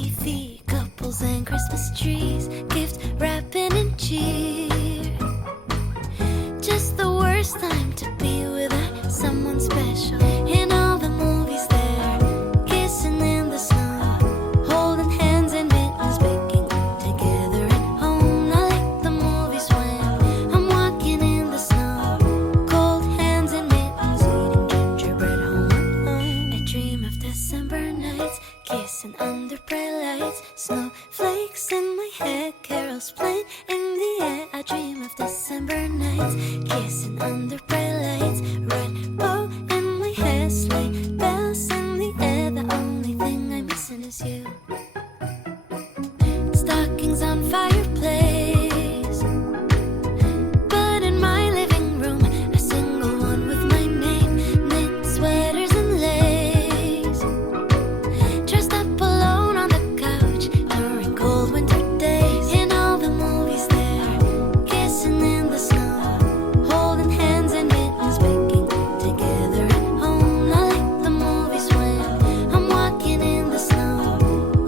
TV, couples and Christmas trees, gift wrapping and cheer. Just the worst time to be without someone special. In all the movies they're kissing in the snow, holding hands and mittens, baking together at home. Not like the movies when I'm walking in the snow, cold hands and mittens, eating gingerbread home alone. I dream of December nights, kissing under bright lights, snowflakes in my hair, carols playing in the air. I dream of December nights, kissing under bright lights, red bow in my hair, sleigh bells in the air. The only thing I'm missing is you. Stockings on fireplace, but in my living room a single one with my name, knit sweaters and lace. Dressed up alone on the couch during cold winter days. In all the movies they're kissing in the snow, holding hands and mittens, baking together at home. Not like the movies when I'm walking in the snow,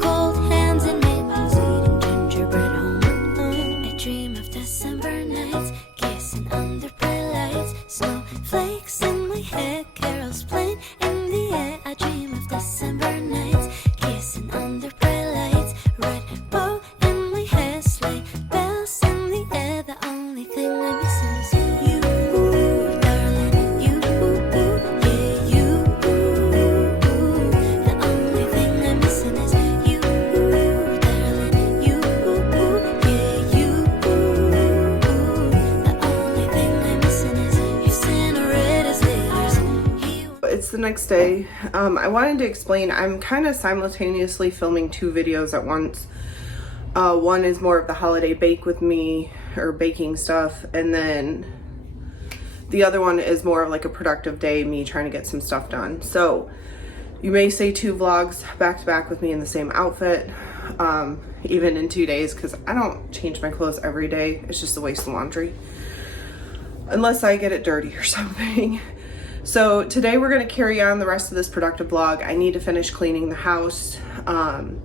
cold hands and mittens, eating gingerbread home alone. I dream of December nights, kissing under bright lights, snowflakes in my hair, carols playing in the air. I dream of December nights, kissing under bright lights, red bow in my hair, sleigh bells in the air. The only thing I'm missing is you, darling. You, yeah, you. The only thing I'm missing is you, darling. You, yeah, you. The only thing I'm missing is you. Sent red as letters. It's the next day. I wanted to explain, I'm kind of simultaneously filming two videos at once. One is more of the holiday bake with me, or baking stuff, and then the other one is more of like a productive day, me trying to get some stuff done. So you may say two vlogs back to back with me in the same outfit, even in 2 days, because I don't change my clothes every day. It's just a waste of laundry unless I get it dirty or something. So today we're going to carry on the rest of this productive vlog. I need to finish cleaning the house, and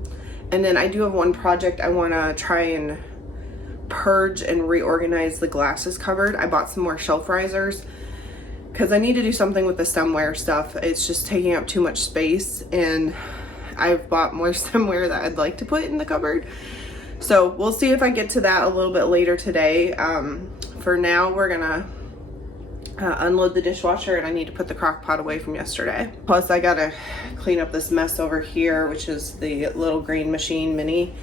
then I do have one project. I want to try and purge and reorganize the glasses cupboard. I bought some more shelf risers because I need to do something with the stemware stuff. It's just taking up too much space, and I've bought more stemware that I'd like to put in the cupboard. So we'll see if I get to that a little bit later today. For now, we're gonna unload the dishwasher, and I need to put the crock pot away from yesterday. Plus I gotta clean up this mess over here, which is the little green machine mini.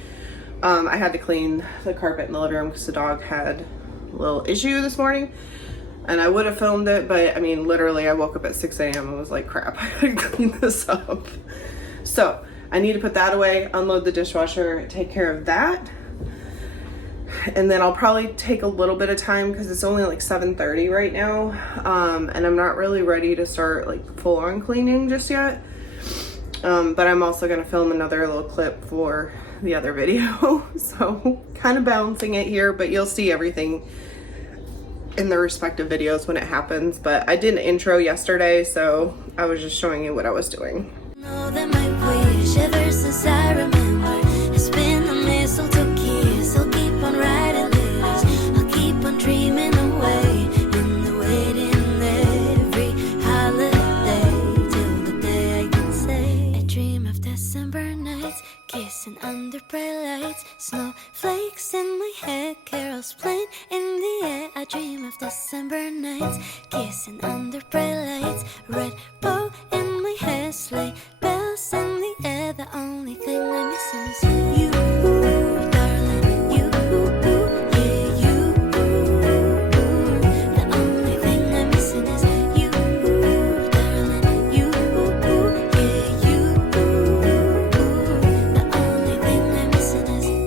I had to clean the carpet in the living room because the dog had a little issue this morning, and I would have filmed it, but I mean literally I woke up at 6 a.m. and was like, crap, I gotta clean this up. So I need to put that away, unload the dishwasher, take care of that. And then I'll probably take a little bit of time because it's only like 7:30 right now, and I'm not really ready to start like full on cleaning just yet. But I'm also gonna film another little clip for the other video. So kind of balancing it here, but you'll see everything in the respective videos when it happens. But I did an intro yesterday, so I was just showing you what I was doing. Know that my wish ever since I remember has been the mistletoe kiss. I'll keep on writing letters, I'll keep on dreaming away in the waiting every holiday till the day I can say I dream of December nights, kissing under bright lights, snowflakes in my hair, carols playing in the air. I dream of December nights, kissing under bright lights, red bow in my hair, sleigh bells in the air. The only thing I'm missing is you, darling. You, yeah, you. The only thing I'm missing is you, darling. You, yeah, you. The only thing I'm missing is you.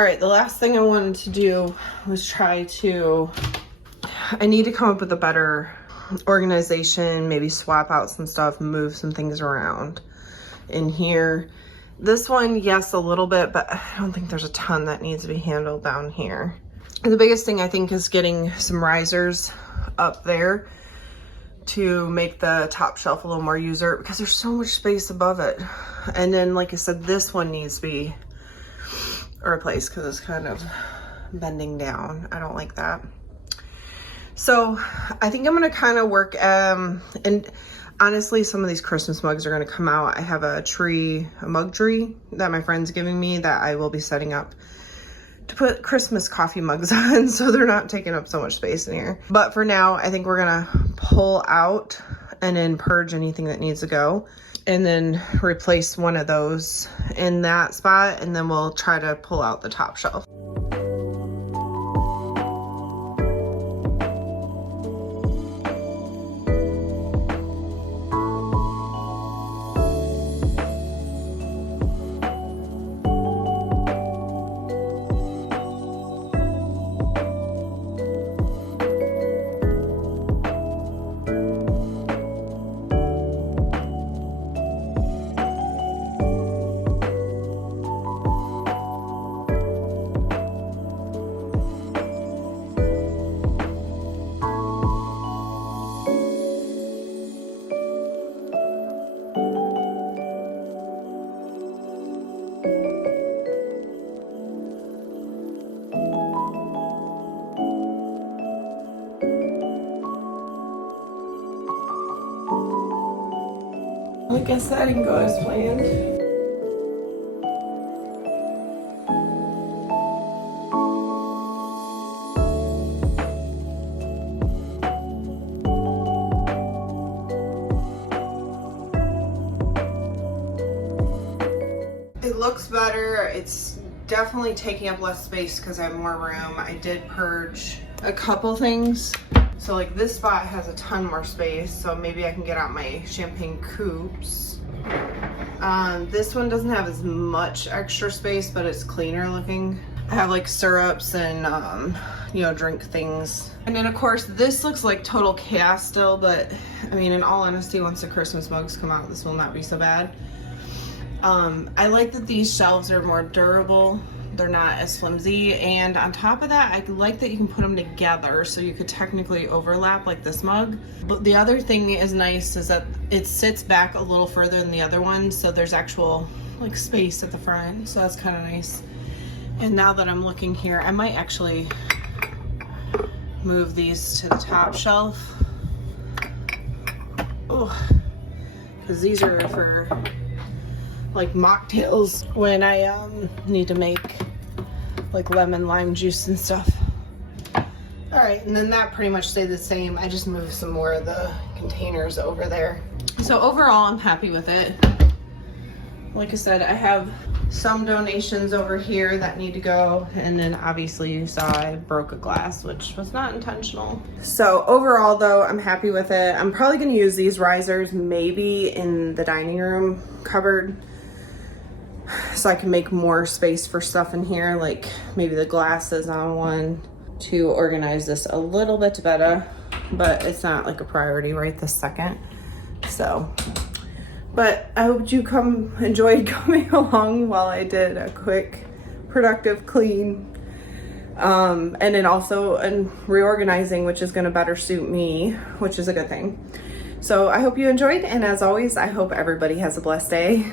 All right, the last thing I wanted to do was I need to come up with a better organization, maybe swap out some stuff, move some things around in here. This one, yes, a little bit, but I don't think there's a ton that needs to be handled down here. And the biggest thing I think is getting some risers up there to make the top shelf a little more user, because there's so much space above it. And then, like I said, this one needs to be replaced because it's kind of bending down. I don't like that. So I think I'm gonna kind of work, and honestly, some of these Christmas mugs are gonna come out. I have a mug tree that my friend's giving me that I will be setting up to put Christmas coffee mugs on, so they're not taking up so much space in here. But for now, I think we're gonna pull out and then purge anything that needs to go, and then replace one of those in that spot, and then we'll try to pull out the top shelf. I guess that didn't go as planned. It looks better. It's definitely taking up less space because I have more room. I did purge a couple things. So like this spot has a ton more space, so maybe I can get out my champagne coupes. This one doesn't have as much extra space, but it's cleaner looking. I have like syrups and you know, drink things. And then of course this looks like total chaos still, but I mean, in all honesty, once the Christmas mugs come out, this will not be so bad. I like that these shelves are more durable. They're not as flimsy, and on top of that, I like that you can put them together, so you could technically overlap like this mug. But the other thing is nice is that it sits back a little further than the other one, so there's actual like space at the front, so that's kind of nice. And now that I'm looking here, I might actually move these to the top shelf. Oh, because these are for like mocktails when I need to make like lemon lime juice and stuff. All right, and then that pretty much stayed the same. I just moved some more of the containers over there. So overall, I'm happy with it. Like I said, I have some donations over here that need to go, and then obviously you saw I broke a glass, which was not intentional. So overall though, I'm happy with it. I'm probably gonna use these risers maybe in the dining room cupboard, so I can make more space for stuff in here, like maybe the glasses on one, to organize this a little bit better, but it's not like a priority right this second. So, but I hope you enjoyed coming along while I did a quick productive clean, and then also reorganizing, which is gonna better suit me, which is a good thing. So I hope you enjoyed, and as always, I hope everybody has a blessed day.